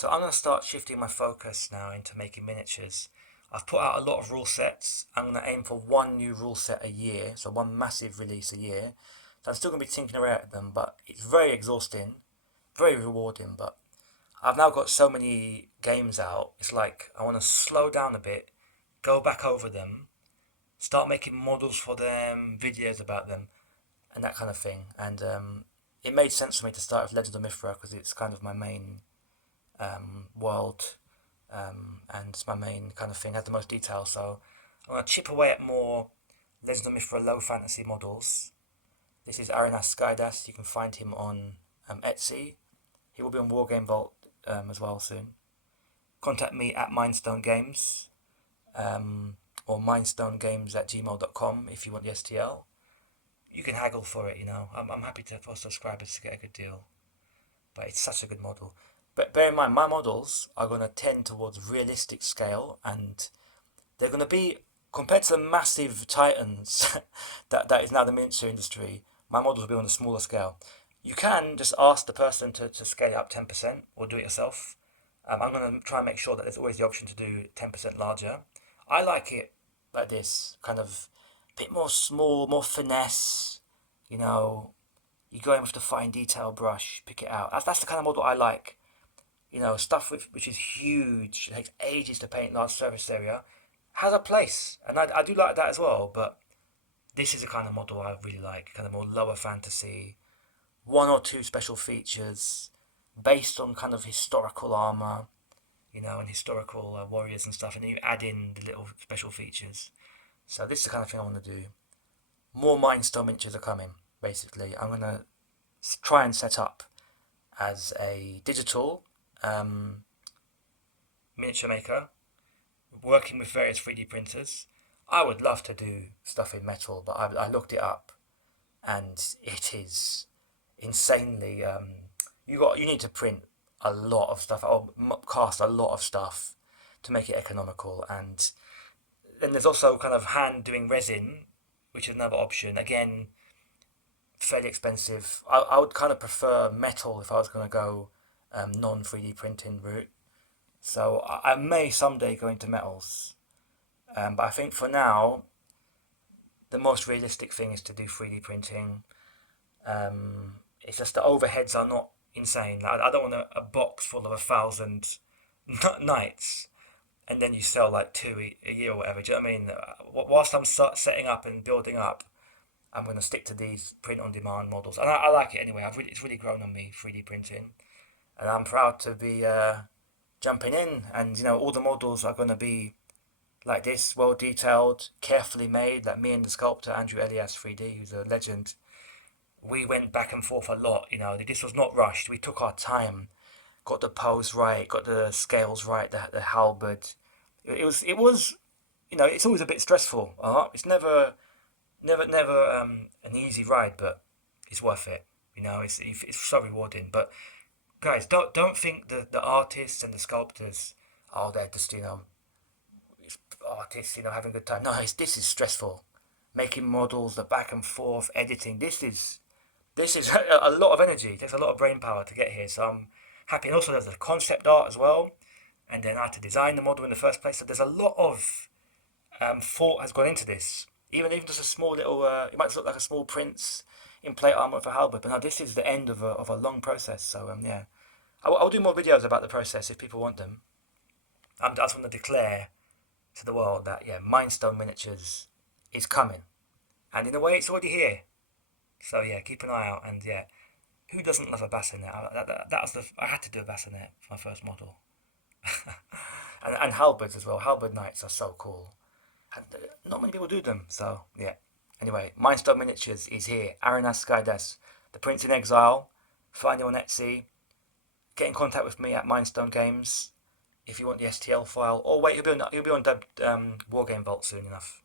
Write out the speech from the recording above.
So I'm going to start shifting my focus now into making miniatures. I've put out a lot of rule sets. I'm going to aim for one new rule set a year, so one massive release a year. So I'm still going to be tinkering around with them, but it's very exhausting, very rewarding. But I've now got so many games out, it's like I want to slow down a bit, go back over them, start making models for them, videos about them, and that kind of thing. And it made sense for me to start with Legends of Mithra because it's kind of my main world, and it's my main kind of thing, has the most detail. So I'm going to chip away at more Legends of Mithra low fantasy models. This is Aranas Skydas. You can find him on Etsy. He will be on Wargame Vault as well soon. Contact me at Mindstone Games, or mindstonegames@gmail.com if you want the STL. You can haggle for it, I'm happy for subscribers to get a good deal. But it's such a good model. But bear in mind, my models are going to tend towards realistic scale, and they're going to be, compared to the massive titans that is now the miniature industry, my models will be on a smaller scale. You can just ask the person to scale it up 10% or do it yourself. I'm going to try and make sure that there's always the option to do 10% larger. I like it like this, kind of a bit more small, more finesse, you know. You go in with the fine detail brush, pick it out. That's the kind of model I like. Stuff which is huge, it takes ages to paint large surface area, has a place. And I do like that as well, but this is the kind of model I really like, kind of more lower fantasy, one or two special features, based on kind of historical armor, and historical warriors and stuff, and then you add in the little special features. So this is the kind of thing I want to do. More Mindstone miniatures are coming, basically. I'm going to try and set up as a digital miniature maker, working with various 3D printers. I would love to do stuff in metal, but I looked it up, and it is insanely. You need to print a lot of stuff or cast a lot of stuff to make it economical, and then there's also kind of hand doing resin, which is another option. Again, fairly expensive. I would kind of prefer metal if I was going to go non 3D printing route. So I may someday go into metals, but I think for now, the most realistic thing is to do 3D printing. It's just the overheads are not insane. I don't want a box full of 1,000 knights, and then you sell like two a year or whatever. Do you know what I mean? Whilst I'm setting up and building up, I'm going to stick to these print-on-demand models, and I like it anyway. It's really grown on me, 3D printing, and I'm proud to be jumping in. And all the models are going to be like this, well detailed, carefully made. Like me and the sculptor Andrew Elias 3D, who's a legend. We went back and forth a lot. This was not rushed. We took our time, got the pose right, got the scales right, the halberd. It was. It's always a bit stressful. It's never an easy ride, but it's worth it. It's so rewarding. But guys, don't think the artists and the sculptors, they're just artists, having a good time. No, this is stressful. Making models, the back and forth, editing. This is a lot of energy. There's a lot of brain power to get here. So I'm happy. And also there's the concept art as well, and then I had to design the model in the first place. So there's a lot of thought has gone into this. Even just a small little, it might look like a small prince in plate armor with a halberd, but no, this is the end of a long process. So yeah, I'll do more videos about the process if people want them. I just want to declare to the world that Mindstone Miniatures is coming, and in a way, it's already here. So yeah, keep an eye out, and yeah, who doesn't love a bassinet? I had to do a bassinet for my first model, and halberds as well. Halberd knights are so cool. And not many people do them, so yeah. Anyway, Mindstone Miniatures is here. Aranas Skydes, the Prince in Exile. Find you on Etsy. Get in contact with me at Mindstone Games if you want the STL file. Or wait, he'll be on Wargame Vault soon enough.